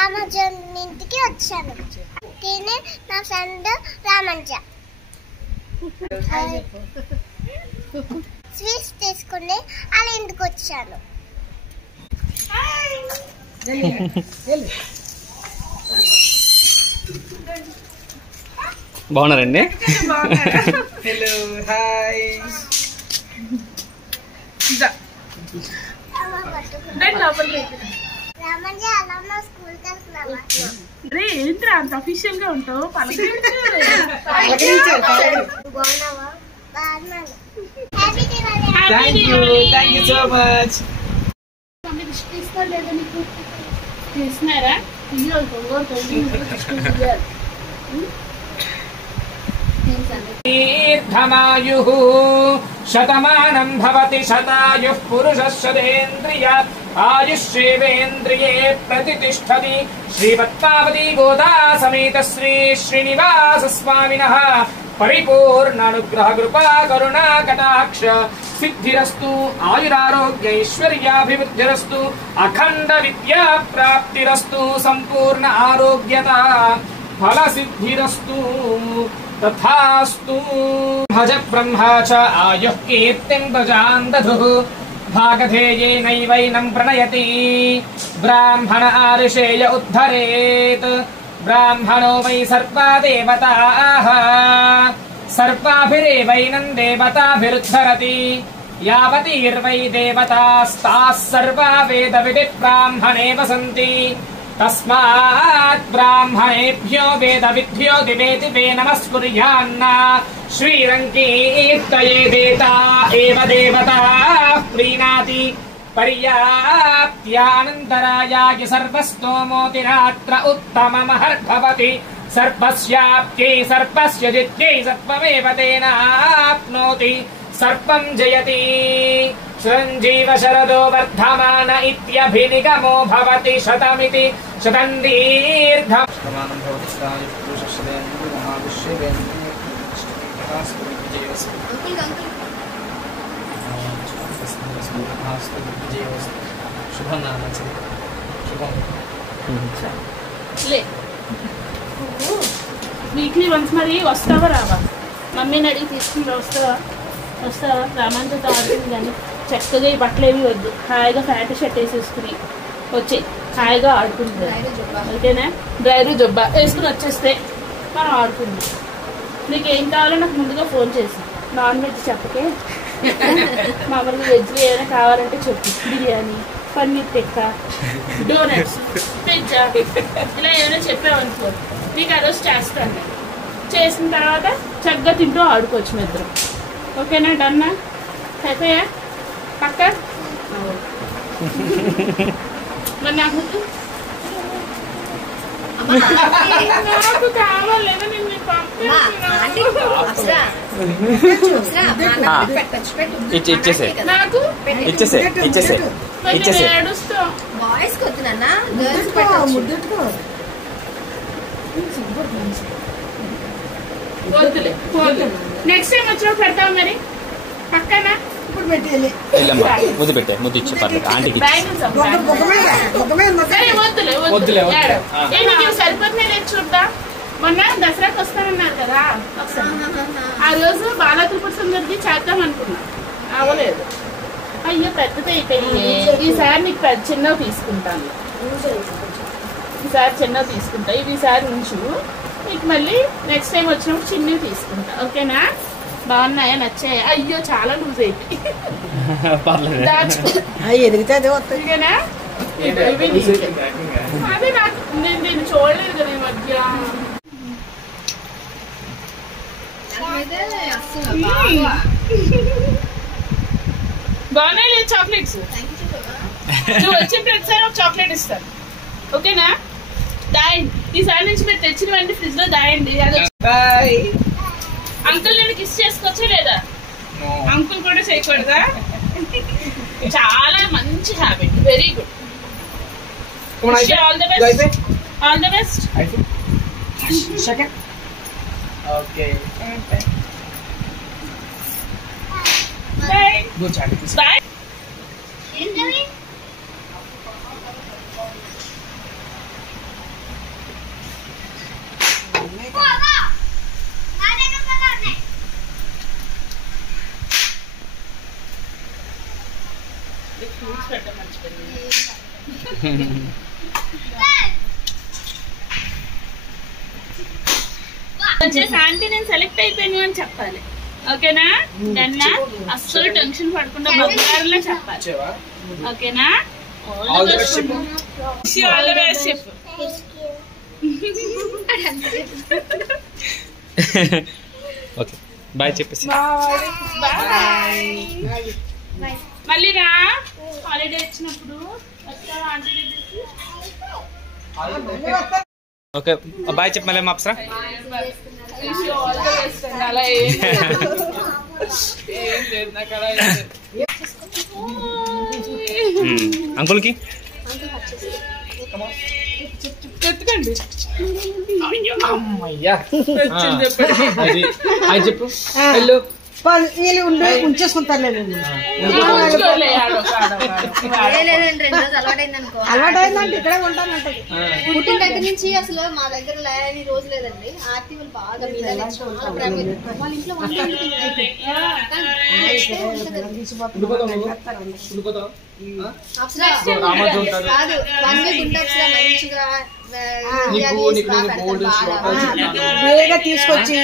రామజన్ ఇంటికి వచ్చాను. తినే నా ఫ్రెండ్ రామంజ స్వీట్స్ తీసుకుని వాళ్ళ ఇంటికి వచ్చాను. బాగున్నారండి? Hello hi. రామంజ అలా స్కూల్కి వెళ్తున్నావా? ఏంట్రా అంత అఫీషియల్ గా ఉంటావు? బాగున్నావా? బాగున్నాను. Thank you so much. తీసినారా? దీర్ఘమాయుః శతమానం భవతి శతాయుః పురుషः శతేంద్రియ ఆయుష్యేవేంద్రియే ప్రతిష్టతి. శ్రీపద్మావతి గోదా సమేత శ్రీ శ్రీనివాస స్వామినః పరిపూర్ణానుగ్రహ కృపా కరుణా కటాక్ష సిద్ధిరస్తు. ఆయురారోగ్యైశ్వర్యాభివృద్ధిరస్తు. అఖండ విద్యా ప్రాప్తిరస్తు. సంపూర్ణ ఆరోగ్యత ఫలసిద్ధిరస్తు. తథాస్తు. భజ బ్రహ్మా చ ఆయుః కీర్తిం ప్రజాం దధుః. భాగధేయేనైవైనం ప్రణయతి. బ్రాహ్మణ ఆరిషేయ ఉద్ధరేత్. బ్రాహ్మణో వై సర్వా దేవతాః. సర్వాభిరేవైనం దేవతాభిరుద్ధరతి. యావతీర్వై దేవతాస్తాః సర్వా వేద విది బ్రాహ్మణే వసంతి. తస్మాత్ బ్రాహ్మణేభ్యో వేదవిద్భ్యో దివే దివే నమస్కుర్యాన్న. శ్రీరంకీర్తయేదేత ఏవ దేవతాః ప్రీణాతి. పర్యాప్త్యానంతరాయాయ సర్వస్తోమోతిరాత్ర ఉత్తమమహర్భవతి. సర్వస్యాప్త్యై సర్వస్య జిత్యై సర్వమేవ తేనాప్నోతి. సర్వం జయతి. చిరంజీవ శరదో వర్ధమాన ఇత్యభినిగమో భవతి. శతమితి శతం దీర్ఘం. శతమానం భవతి శతాయుః పురుషः శతేంద్రియ ఆయుష్యేవేంద్రియే ప్రతిష్టతి. శుభం నామ శుభం. వీక్లీ వన్స్ మరి వస్తావా రావా? మమ్మీని అడిగి తీసుకుని వస్తావా? రామాంతో ఆడుతుంది కానీ చక్కగా ఈ బట్టలు ఏమి వద్దు. హాయిగా ప్యాంటు షర్ట్ వేసేసుకుని వచ్చే హాయిగా ఆడుకుంటుంది. ఓకేనా? డ్రైరు జొబ్బా వేసుకుని వచ్చేస్తే మనం ఆడుకుందాం. నీకు ఏం కావాలో నాకు ముందుగా ఫోన్ చేసి. నాన్ వెజ్ చెప్పకే, మామూలుగా వెజ్లో ఏమైనా కావాలంటే చెప్పు. బిర్యానీ, పన్నీర్ టిక్క, డోనట్స్, పిజ్జా ఇలా ఏమైనా చెప్పావనుకో నీకు ఆ రోజు చేస్తాను. చేసిన తర్వాత చక్కగా తింటూ ఆడుకోవచ్చు మీ ఇద్దరు. ఓకేనా? డన్నా? అయిపోయా? పక్క మరి నాకు కావాలేదా? నేను వద్దులే. నెక్స్ట్ టైం వచ్చినప్పుడు పెడతావు మరి పక్కన. ఇప్పుడు పెట్టేయాలి. ముద్దు పెట్టే, ముద్దు ఇచ్చి పర్లేదు. ఆంటీకి సరిపోతున్నా లేదు చూద్దా. మొన్న దసరాకి వస్తానన్నారు కదా, ఆ రోజు బాలా త్రిపుర సుందరికి చేద్దాం అనుకున్నా, అవ్వలేదు. అయ్యో పెద్దది అయిపోయింది. ఈసారి నీకు చిన్నవి తీసుకుంటాను. ఈసారి చిన్నవి తీసుకుంటా. ఈసారి ఉంచు. నీకు మళ్ళీ నెక్స్ట్ టైం వచ్చినప్పుడు చిన్నవి తీసుకుంటా. ఓకేనా? బాగున్నాయా? నచ్చాయా? అయ్యో చాలా లూజ్ అయిపోయి ఓకేనా? అదే నాకు నేను దీన్ని చూడలేదు కదా ఈ మధ్య. బాగున్నాయి లేదు చాక్లెట్స్? నువ్వు వచ్చిన ప్రతిసారి ఒక చాక్లెట్ ఇస్తాను. ఓకేనా? దాయండి. ఈసారి నుంచి మీరు తెచ్చినవన్నీ ఫ్రిడ్జ్ లో దాయండి. అంకుల్ నేను కిస్ చేసుకోవచ్చా లేదా? అంకుల్ కూడా చేయకూడదా? చాలా మంచి habit. Very good. All the best. All the best. Okay. Bye. Bye. వచ్చేసి ఆంటీ నేను సెలెక్ట్ అయిపోయాను అని చెప్పాలి. ఓకేనా? గన్నా అస్సలు టెన్షన్ పడకుండా బంగారంలో చెప్పాలి. ఓకేనా? ఆల్ ది బెస్ట్ చెప్పు. ఓకే బాయ్ చెప్పేసి మళ్ళీ రా హాలిడే వచ్చినప్పుడు వస్తావా ఆంటీ దగ్గరికి? ఓకే బాయ్ చెప్పు మళ్ళీ అప్సరా. అలా ఏం లేదు నాకు అలా అంకుల్కి ఎత్తుకండి. అమ్మయ్యా అది చెప్పు. హలో వీళ్ళు ఉంచేసుకుంటారు. అలవాటైందంటే ఇక్కడే ఉంటానంటే పుట్టిన దగ్గర నుంచి అసలు మా దగ్గర లేని రోజు లేదండి. ఆర్తి వాళ్ళు బాగా మీద చాలా ప్రేమ. వాళ్ళ ఇంట్లో కాదు 1 వీక్ ఉంటారు మంచిగా తీసుకొచ్చి